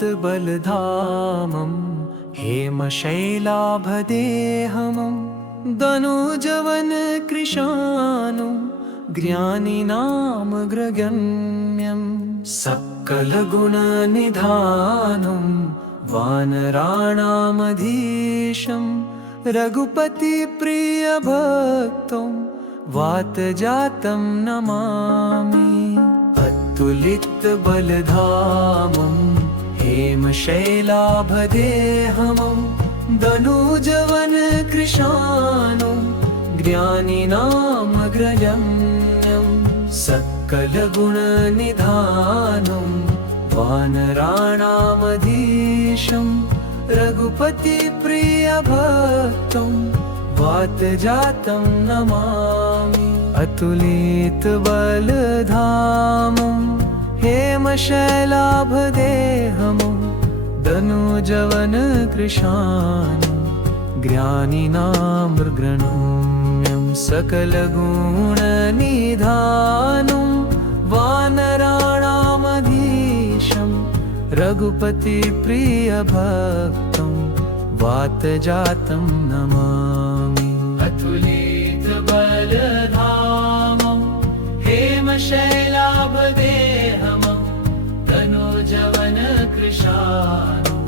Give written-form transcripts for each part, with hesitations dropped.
अतुलितबलधामं हेमशैलाभदेहमं दनुजवनकृशानुं ज्ञानिनामग्रगण्यं सकलगुणनिधानं वानराणामधीशं रघुपतिप्रियभक्तं वातजातं नमामि। अतुलितबलधामं हेमशैलाभदेहमं दनुजवनकृशानुं ज्ञानिनामग्रगण्यं सकलगुणनिधानं वानराणामधीशं रघुपतिप्रियभक्तं वातजातं नमामि। अतुलितबलधामं हेमशैलाभदेहमं दनुजवनकृशानुं ज्ञानिनामग्रगण्यं सकलगुणनिधानं वानराणामधीशं रघुपतिप्रियभक्तं वातजातं नमामि। अतुलितबलधामं हेमशैलाभदेहमं दनुजवनकृशानुं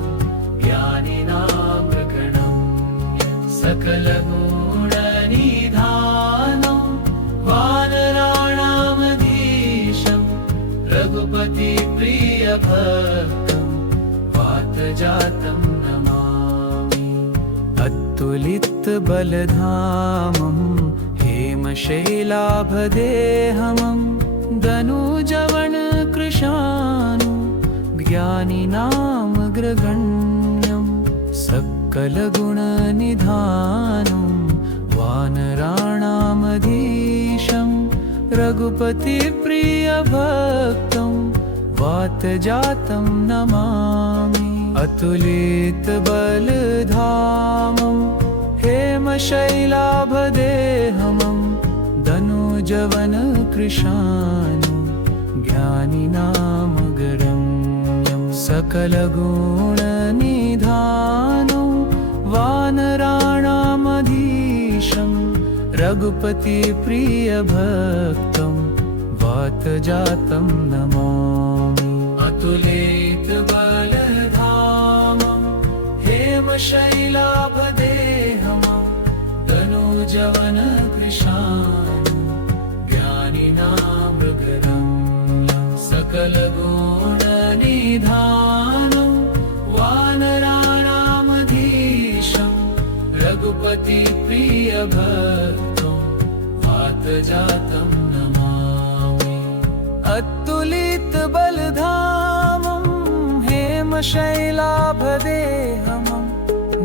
ज्ञानिनामग्रगण्यं सकलगुणनिधानं वानराणामधीशं रघुपतिप्रियभक्तं वातजातं नमामि। अतुलितबलधामं हेमशैलाभदेहमं दनुजवनकृशानुं ज्ञानिनामग्रगण्यं सकलगुणनिधानं वानराणामधीशं रघुपतिप्रियभक्तं वातजातं नमामि। अतुलितबलधामं हेमशैलाभदेहमं दनुजवनकृशानुं ज्ञानिनामग्रगण्यं सकलगुणनिधानं वानराणामधीशं रघुपतिप्रियभक्तं वातजातं नमामि। अतुलितबलधामं हेमशैलाभदेहमं दनुजवनकृशानुं ज्ञानिनामग्रगण्यं सकलगुणनिधानं वानराणामधीशं रघुपतिप्रियभक्तं वातजातं नमामि। अतुलितबलधामं हेमशैलाभदेहमं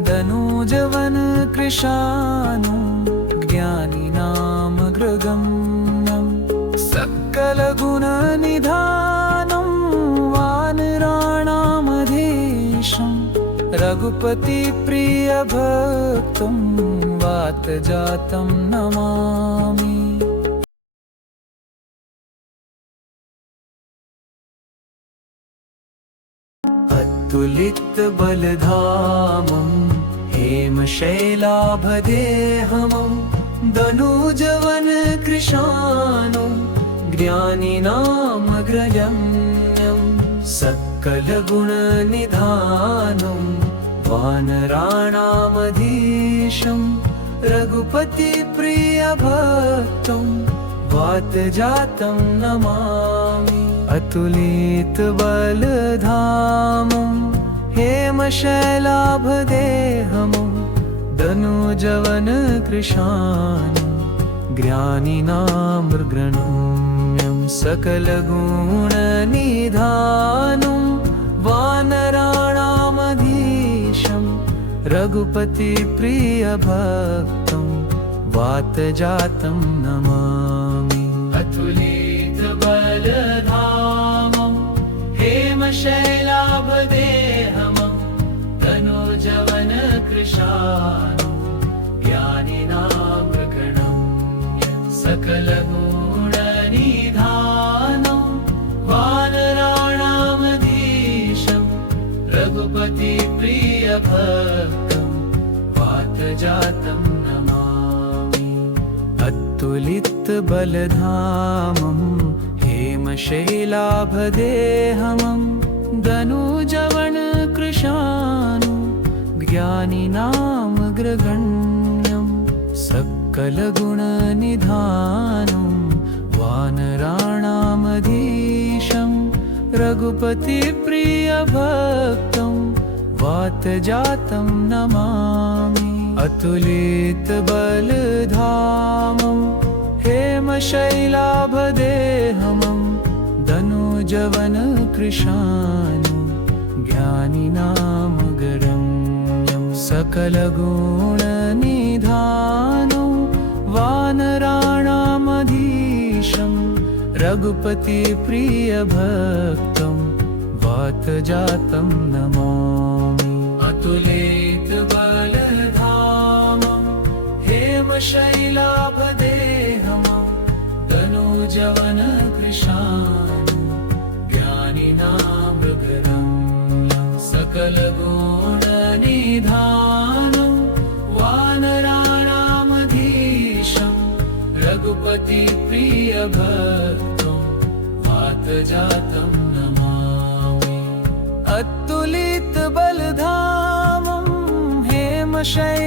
दनुजवनकृशानुं ज्ञानिनामग्रगण्यं सकलगुणनिधानं वानराणामधीशं रघुपतिप्रियभक्तं वातजातं नमामि। अतुलितबलधामं हेमशैलाभदेहमं दनुजवनकृशानुं ज्ञानिनामग्रगण्यं सकलगुणनिधानं वानराणामधीशं रघुपतिप्रियभक्तं वातजातं नमामि। अतुलितबलधामं हेमशैलाभदेहमं दनुजवनकृशानुं ज्ञानिनामग्रगण्यं सकलगुणनिधानं वानराणामधीशं रघुपतिप्रियभक्तं वातजातं नमामि। अतुलितबलधामं हेमशैलाभदेहमं दनुजवनकृशानुं ज्ञानिनामग्रगण्यं सकलगुणनिधानं वानराणामधीशं रघुपति प्रिय भक्तं वातजातं नमामि। अतुलित बलधामं हेमशैलाभदेहमं दनुजवन कृशानु ज्ञानिनामग्रगण्यं सकलगुणनिधानं वानराणामधीशं रघुपतिप्रियभक्तं वातजातं नमामि। अतुलितबलधामं हेमशैलाभदेहमं दनुजवनकृशानु ज्ञानिनामग्रगण्यं सकलगुणनिधानं वानराणामधीशं रघुपतिप्रियभक्तं वातजातं नमामि। अतुलितबलधामं हेमशैलाभदेहमं दनुजवनकृशानु ज्ञानिनामग्रगण्यं सकलगुणनिधानं वानराणामधीशं रघुपतिप्रियभक्तं वातजातं नमामि। अतुलितबलधामं हेमशैलाभदेहमं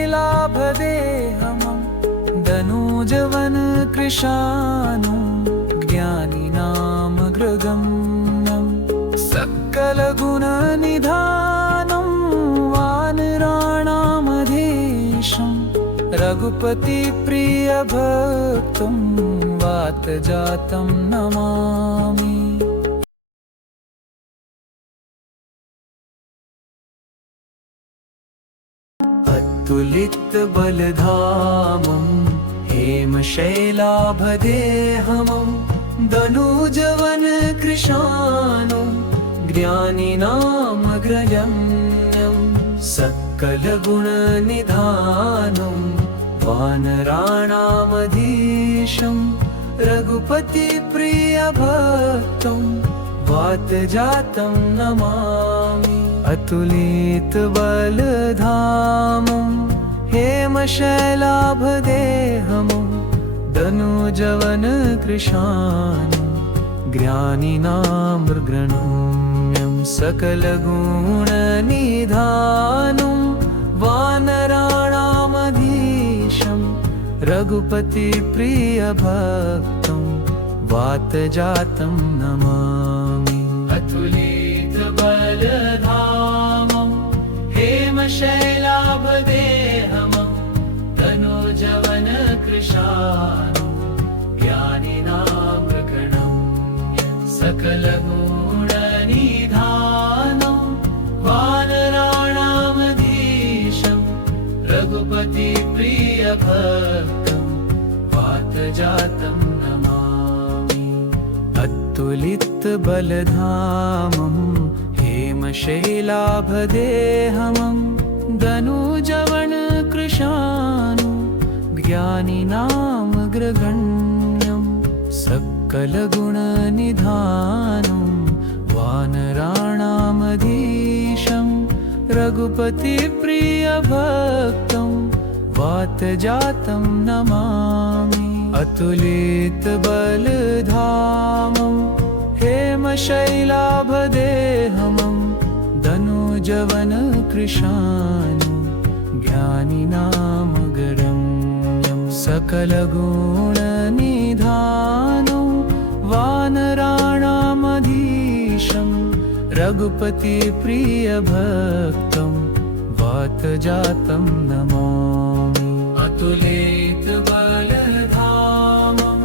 दनुजवनकृशानु ज्ञानिनामग्रगण्यं सकलगुणनिधानं वानराणामधीशं रघुपतिप्रियभक्तं वातजातं नमामि। अतुलितबलधामं हेमशैलाभदेहमं दनुजवनकृशानु ज्ञानिनामग्रगण्यं सकलगुणनिधानं वानराणामधीशं रघुपतिप्रियभक्तं वातजातं नमामि। अतुलितबलधामं हेमशैलाभदेहमं दनुजवनकृशानु ज्ञानिनामग्रगण्यं सकलगुणनिधानं वानराणामधीशं रघुपतिप्रियभक्तं वातजातं नमामि। अतुलितबलधामं हेमशैलाभदेहमं दनुजवनकृशानु ज्ञानिनामग्रगण्यं सकलगुणनिधानं वानराणामधीशं रघुपतिप्रियभक्तं वातजातं नमामि। अतुलितबलधामं हेमशैलाभदेहमं दनुजवनकृशानु ज्ञानिनामग्रगण्यं सकलगुणनिधानं वानराणामधीशं रघुपतिप्रियभक्तं वातजातं नमामि। अतुलितबलधामं हेमशैलाभदेहमं दनुजवनकृशानु ज्ञानिनामग्रगण्यं सकलगुणनिधानं वानराणामधीशं रघुपतिप्रियभक्तं वातजातं नमामि। अतुलितबलधामं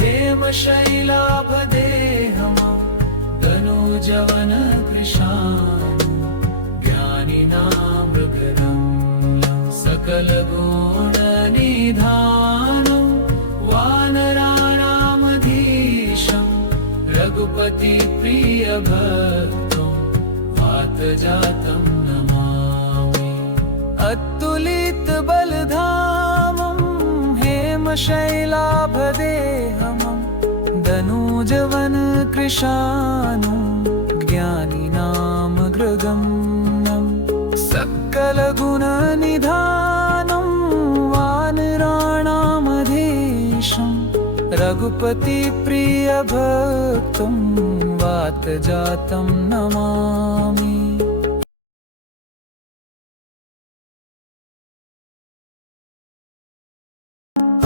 हेमशैलाभदेहमं दनुजवनकृशानु ज्ञानिनामग्रगण्यं सकलगुणनिधानं वानराणामधीशं रघुपतिप्रियभक्तं वातजातं नमामि। अतुलितबलधामं हेमशैलाभदेहमं दनुजवनकृशानु ज्ञानिनामग्रगण्यं सकलगुणनिधानं वानराणामधीशं रघुपतिप्रियभक्तं वातजातं नमामि।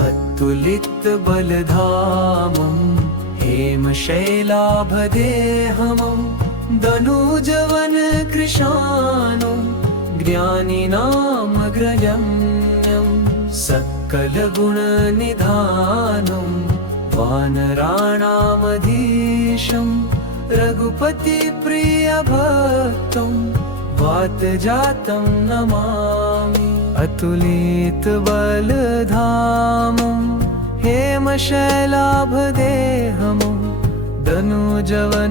अतुलितबलधामं हेमशैलाभदेहमं दनुजवनकृशानं ज्ञानिनामग्रगण्यं सकलगुणनिधानं वानराणामधीशं रघुपतिप्रियभक्तं वातजातं नमामि। अतुलितबलधामं हेमशैलाभदेहमं दनुजवनकृशानं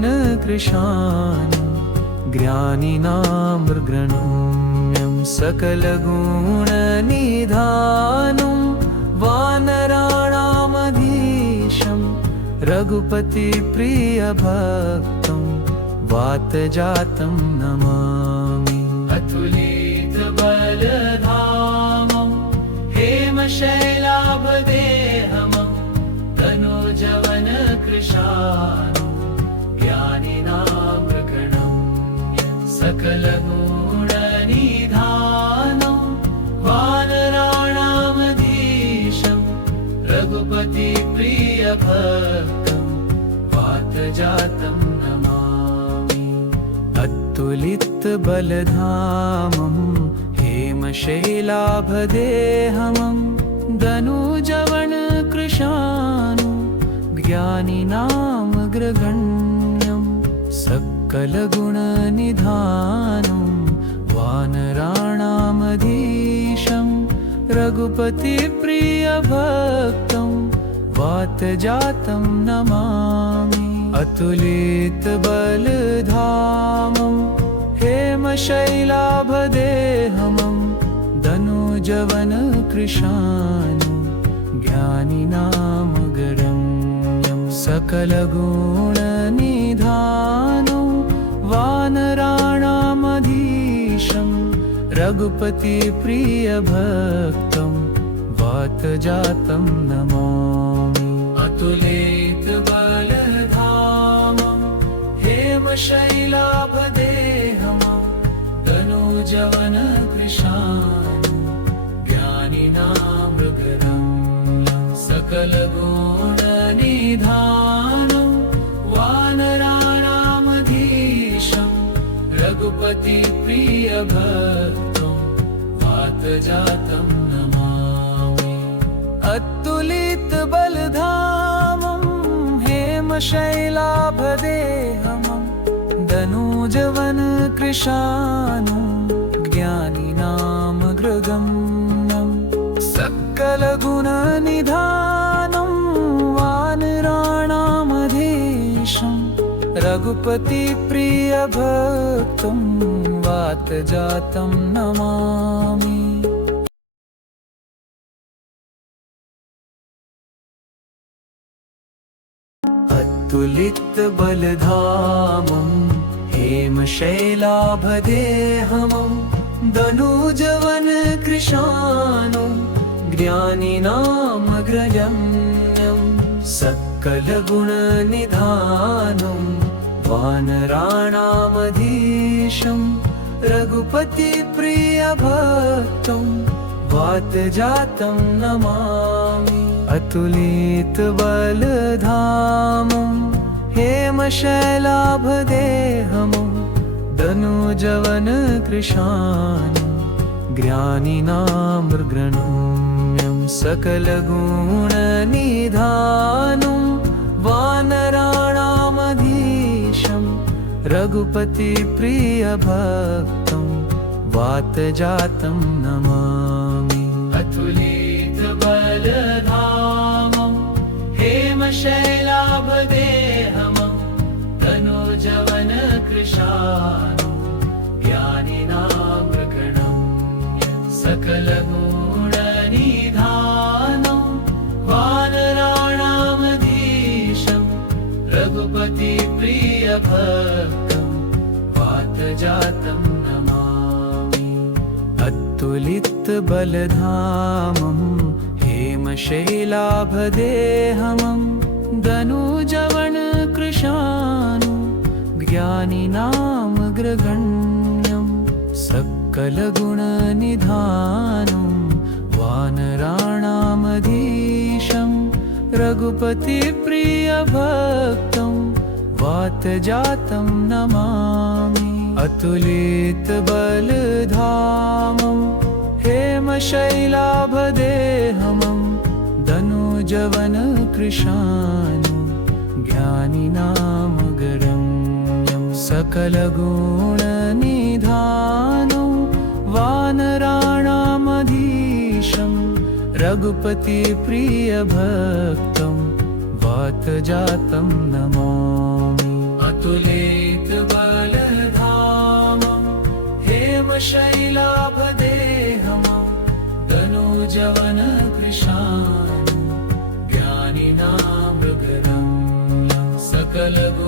ज्ञानिनामग्रगण्यं सकलगुणनिधानं वानराणामधीशं रघुपतिप्रियभक्तं वातजातं नमामि। अतुलितबलधामं हेमशैलाभदेहमं तनूजवनकृशानं ज्ञानिनामग्रगण्यं सकलगुणनिधानं वानराणामधीशं रघुपतिप्रियभक्तं वातजातं नमामि। अतुलितबलधामं हेमशैलाभदेहमं दनुजवनकृशानं ज्ञानिनामग्रगण्यं सकलगुणनिधानं वानराणामधीशं रघुपतिप्रियभक्तं वातजातं नमामि। अतुलितबलधामं हेमशैलाभदेहमं दनुजवनकृशानं ज्ञानिनामग्रगण्यं सकलगुणनिधानं वानराणामधीशं रघुपतिप्रियभक्तं वातजातं नमामि। अतुलितबलधामं हेमशैलाभदेहमं दनुजवनकृशानं ज्ञानिनामग्रगण्यं सकलगुणनिधानं वानराणामधीशं रघुपतिप्रियभक्तं वातजातं नमामि। अतुलितबलधामं हेमशैलाभदेहमं दनुजवनकृशानं ज्ञानिनामग्रगण्यं सकलगुणनिधानं वानराणामधीशं रघुपतिप्रियभक्तं वातजातं नमामि। अतुलितबलधामं हेमशैलाभदेहमं दनुजवनकृशानं ज्ञानिनामग्रगण्यं सकलगुणनिधानं वानराणामधीशं रघुपतिप्रियभक्तं वातजातं नमामि। अतुलितबलधामं हेमशैलाभदेहमं दनुजवनकृशानं ज्ञानिनामग्रगण्यं सकलगुणनिधानं वानराणामधीशं रघुपतिप्रियभक्तं वातजातं नमामि। अतुलितबलधामं हेमशैलाभदेहमं तनूजवनकृशानं ज्ञानिनामग्रगण्यं सकलगुणनिधानं वानराणामधीशं रघुपतिप्रियभक्तं वातजातं नमामि। अतुलितबलधामं हेमशैलाभदेहमं दनुजवनकृशानु ज्ञानिनामग्रगण्यं सकलगुणनिधानं वानराणामधीशं रघुपतिप्रियभक्तं वातजातं नमामि। अतुलितबलधामं हेमशैलाभदेहमं दनुजवनकृशानु ज्ञानिनामग्रगण्यं सकलगुणनिधानं वानराणामधीशं रघुपतिप्रियभक्तं वातजातं नमामि। अतुलितबलधामं हेमशैलाभदेहमं दनुजवनकृशानु ज्ञानिनामग्रगण्यं सकलगुणनिधानं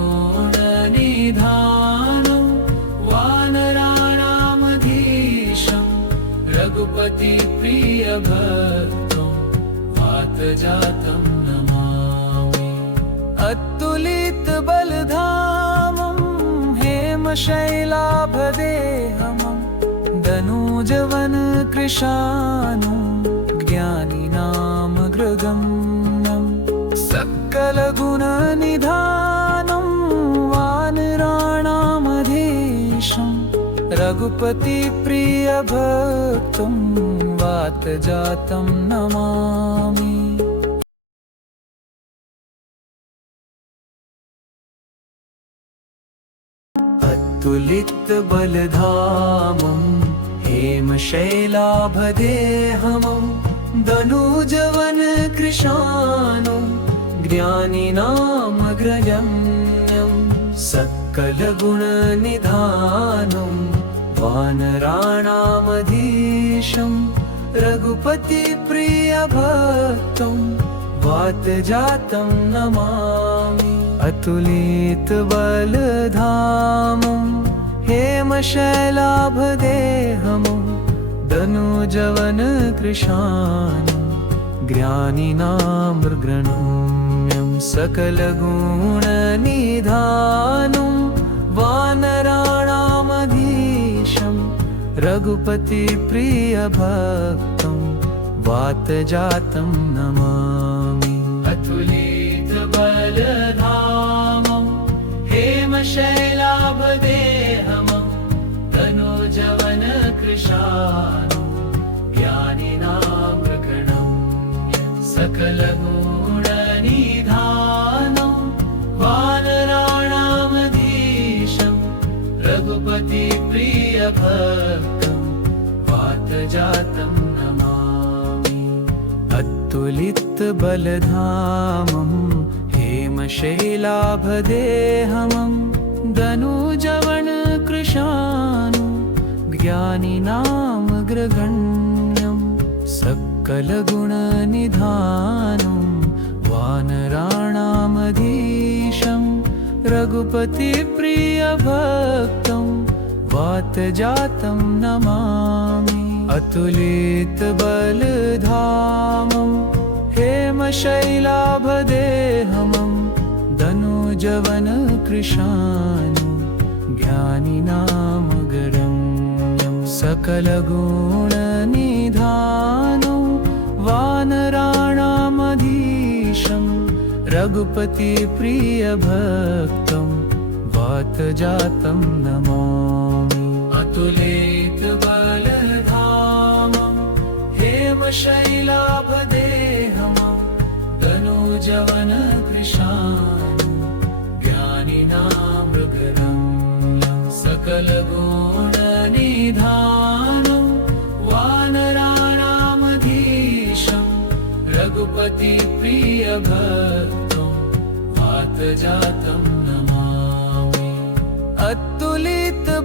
वानराणामधीशं रघुपतिप्रियभक्तं वातजातं नमामि। अतुलितबलधामं हेमशैलाभदेहमं दनुजवनकृशानु ज्ञानिनामग्रगण्यं सकलगुणनिधानं वानराणामधीशं रघुपतिप्रियभक्तं वातजातं नमामि। अतुलितबलधामं हेमशैलाभदेहमं दनुजवनकृशानु ज्ञानिनामग्रगण्यं सकलगुणनिधानं वानराणामधीशं रघुपतिप्रियभक्तं वातजातं नमामि। अतुलितबलधामं हेमशैलाभदेहमं दनुजवनकृशानु ज्ञानिनामग्रगण्यं सकलगुणनिधानं वानराणामधीशं रघुपतिप्रियभक्तं वातजातं नमामि। अतुलितबलधामं हेमशैलाभदेहमं दनुजवनकृशानु ज्ञानिनामग्रगण्यं सकलगुणनिधानं वानराणामधीशं रघुपतिप्रियभक्तं वातजातं नमामि। अतुलितबलधामं हेमशैलाभदेहमं दनुजवनकृशानु ज्ञानिनामग्रगण्यं सकलगुणनिधानं वानराणामधीशं रघुपतिप्रियभक्तं वातजातं नमामि। अतुलितबलधामं हेमशैलाभदेहमं दनुजवनकृशानु ज्ञानिनामग्रगण्यं सकलगुणनिधानं वानराणामधीशं रघुपतिप्रियभक्तं वातजातं नमामि। अतुलितबलधामं हेमशैलाभदेहमं दनुजवनकृशानु ज्ञानिनामग्रगण्यं सकलगुणनिधानं वानराणामधीशं रघुपतिप्रियभक्तं वातजातं नमामि। अतुलितबलधामं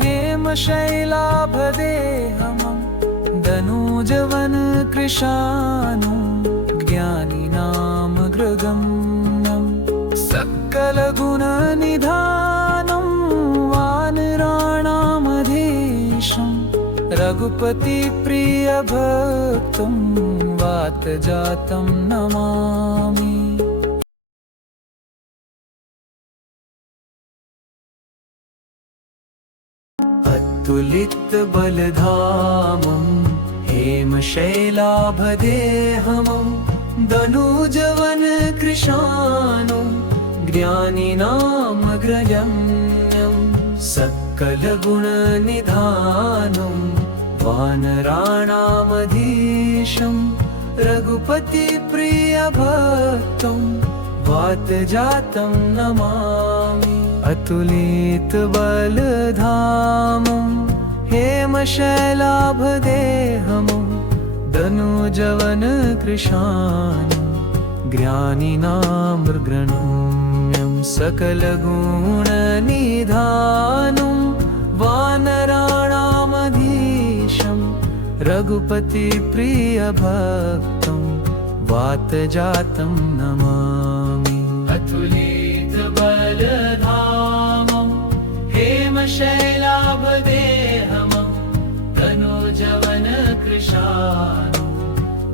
हेमशैलाभदेहमं दनुजवनकृशानु ज्ञानिनामग्रगण्यं सकलगुणनिधानं वानराणामधीशं रघुपति प्रिय भक्तं वातजातं नमामि। अतुलित बलधामं हेमशैलाभदेहमं दनुजवन कृशानं ज्ञानिनामग्रगण्यं सकलगुणनिधानं वानराणामधीशं रघुपतिप्रियभक्तं वातजातं नमामि। अतुलित बलधामं हेमशैलाभदेहमं दनुजवन कृशानं ज्ञानिनामग्रगण्यं सकलगुणनिधानं वानराणामधीशं रघुपतिप्रियभक्तं वातजातं नमामि। अतुलित बलधामं हेमशैलाभदेहमं दनुजवन कृशानं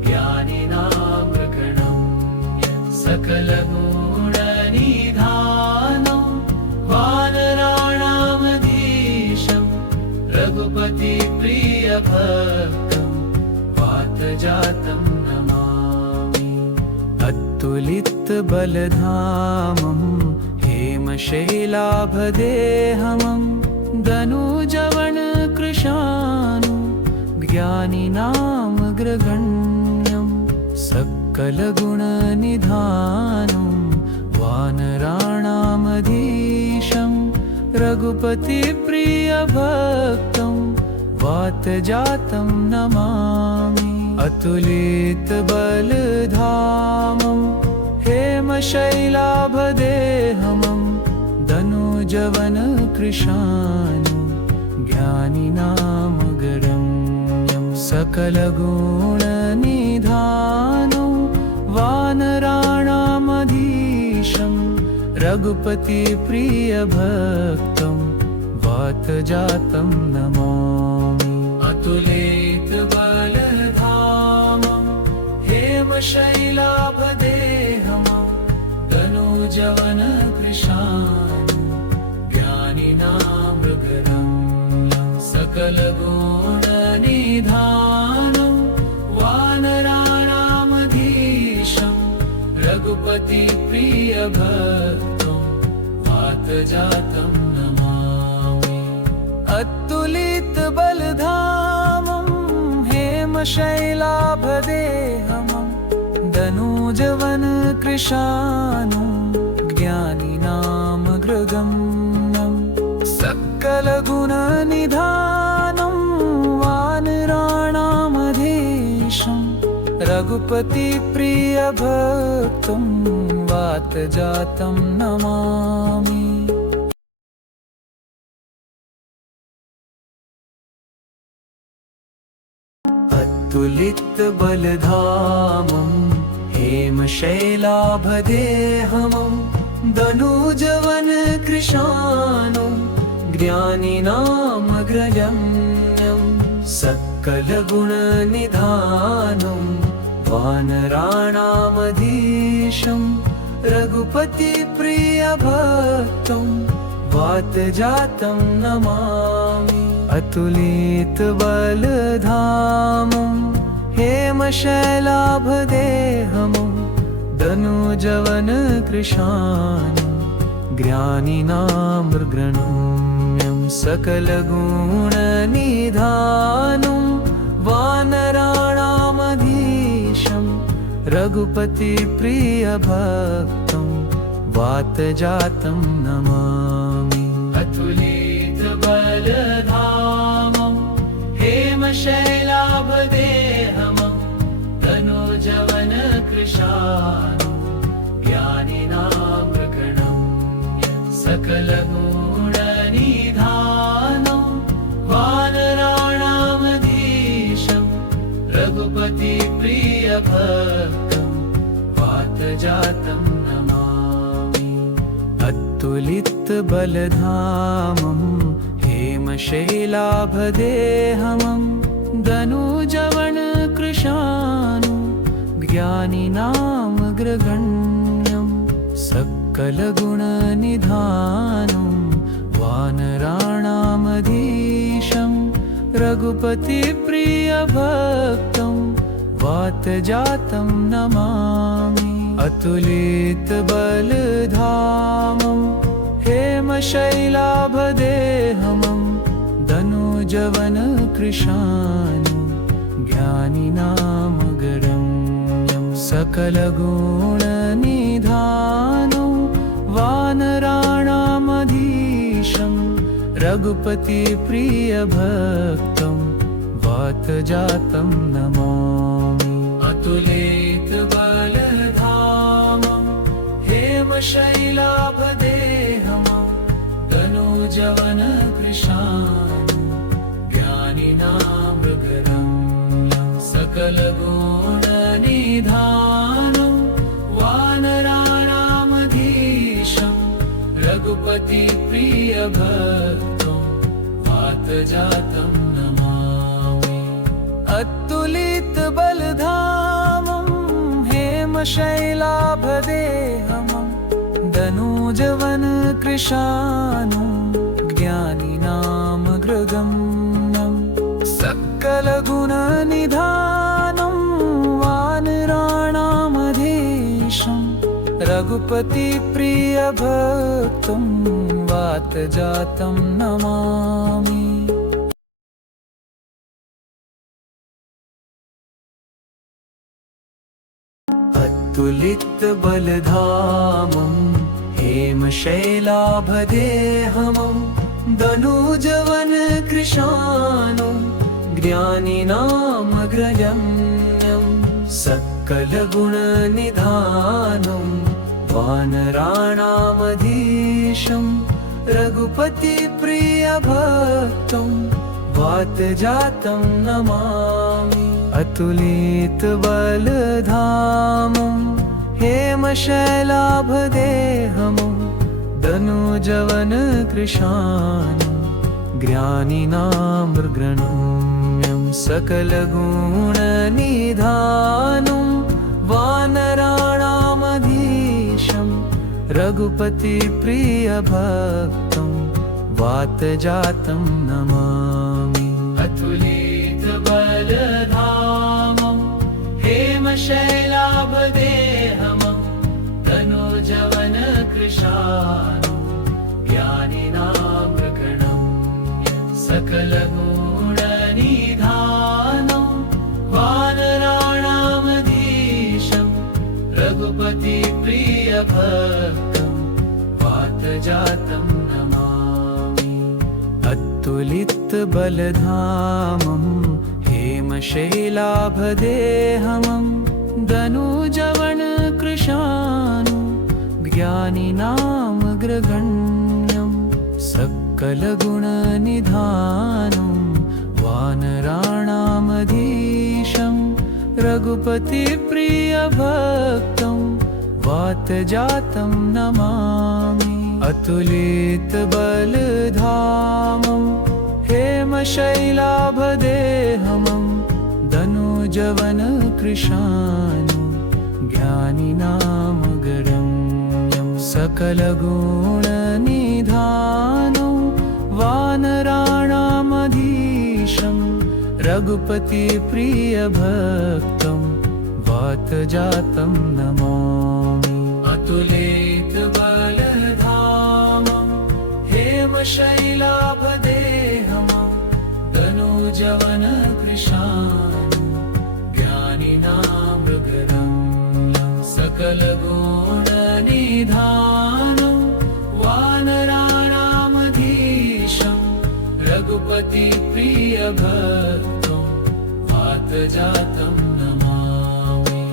ज्ञानिनामग्रगण्यं सकलगुणनिधानं वानराणामधीशं रघुपतिप्रियभक्तं वातजातं नमामि। अतुलित बलधामं हेमशैलाभदेहमं दनुजवन कृशानं ज्ञानिनामग्रगण्यं सकलगुणनिधानं वानराणामधीशं रघुपतिप्रियभक्तं वातजातं नमामि। अतुलित बलधामं हेमशैलाभदेहमं दनुजवन कृशानं ज्ञानिनामग्रगण्यं सकलगुणनिधानं वानराणामधीशं रघुपतिप्रियभक्तं वातजातं नमामि। अतुलित बलधामं हेमशैलाभदेहमं दनुजवन कृशानं ज्ञानिनामग्रगण्यं सकलगुणनिधानं वानराणामधीशं रघुपतिप्रियभक्तं वातजातं नमामि। अतुलित बलधामं हेमशैलाभदेहमं दनुजवन कृशानं ज्ञानिनामग्रगण्यं सकलगुणनिधानं वानराणामधीशं रघुपतिप्रियभक्तं वातजातं नमामि। अतुलित बलधामं हेमशैलाभदेहमं दनुजवन कृशानं ज्ञानिनामग्रगण्यं सकलगुणनिधानं वानराणामधीशं रघुपतिप्रियभक्तं वातजातं नमामि। अतुलित बलधामं हेमशैलाभदेहमं दनुजवन कृशानं ज्ञानिनामग्रगण्यं सकलगुणनिधानं वानराणामधीशं रघुपतिप्रियभक्तं वातजातं नमामि। अतुलित बलधामं हेमशैलाभदेहमं दनुजवन कृशानं ज्ञानिनामग्रगण्यं सकलगुणनिधानं वानराणामधीशं रघुपतिप्रियभक्तं वातजातं नमामि। अतुलित बलधामं हेमशैलाभदेहमं ज्ञानिनामग्रगण्यं सकलगुणनिधानं वानराणामधीशं रघुपतिप्रियभक्तं वातजातं नमामि। अतुलितबलधामं हेमशैलाभदेहमं धनुजवनकृशानुं ज्ञानिनामग्रगण्यं सकलगुणनिधानं वानराणामधीशं रघुपतिप्रियभक्तं वातजातं नमामि। अतुलितबलधामं हेमशैलाभदेहमं धनुजवनकृशानुं ज्ञानिनामग्रगण्यं सकलगुणनिधानं वानराणामधीशं रघुपतिप्रियभक्तं वातजातं नमामि। अतुलितबलधामं हेमशैलाभदेहमं धनुजवनकृशानुं ज्ञानिनामग्रगण्यं सकलगुणनिधानं वानराणामधीशं रघुपतिप्रियभक्तं वातजातं नमामि। अतुलितबलधामं हेमशैलाभदेहमं धनुजवनकृशानुं ज्ञानिनामग्रगण्यं सकलगुणनिधानं वानराणामधीशं रघुपतिप्रियभक्तं वातजातं नमामि। अतुलितबलधामं हेमशैलाभदेहमं धनुजवनकृशानुं ज्ञानिनामग्रगण्यं सकलगुणनिधानं वानराणामधीशं रघुपतिप्रियभक्तं वातजातं नमामि। अतुलितबलधामं हेमशैलाभदेहमं धनुजवनकृशानुं ज्ञानिनामग्रगण्यं सकलगुणनिधानं वानराणामधीशं रघुपतिप्रियभक्तं वातजातं नमामि। अतुलितबलधामं हेमशैलाभदेहमं धनुजवनकृशानुं ज्ञानिनामग्रगण्यं सकलगुणनिधानं वानराणामधीशं रघुपतिप्रियभक्तं वातजातं नमामि। अतुलितबलधामं हेमशैलाभदेहमं धनुजवनकृशानुं ज्ञानिनामग्रगण्यं सकलगुणनिधानं वानराणामधीशं रघुपतिप्रियभक्तं वातजातं नमामि। अतुलितबलधामं हेमशैलाभदेहमं धनुजवनकृशानुं ज्ञानिनामग्रगण्यं सकलगुणनिधानं वानराणामधीशं रघुपतिप्रियभक्तं वातजातं नमामि।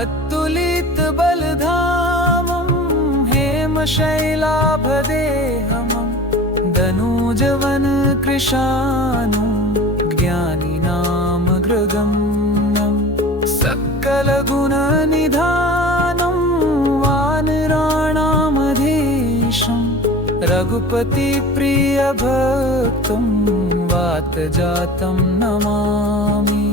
अतुलितबलधामं हेमशैलाभदेहमं धनुजवनकृशानुं ज्ञानिनामग्रगण्यं सकलगुणनिधानं वानराणामधीशं रघुपतिप्रियभक्तं वातजातं नमामि।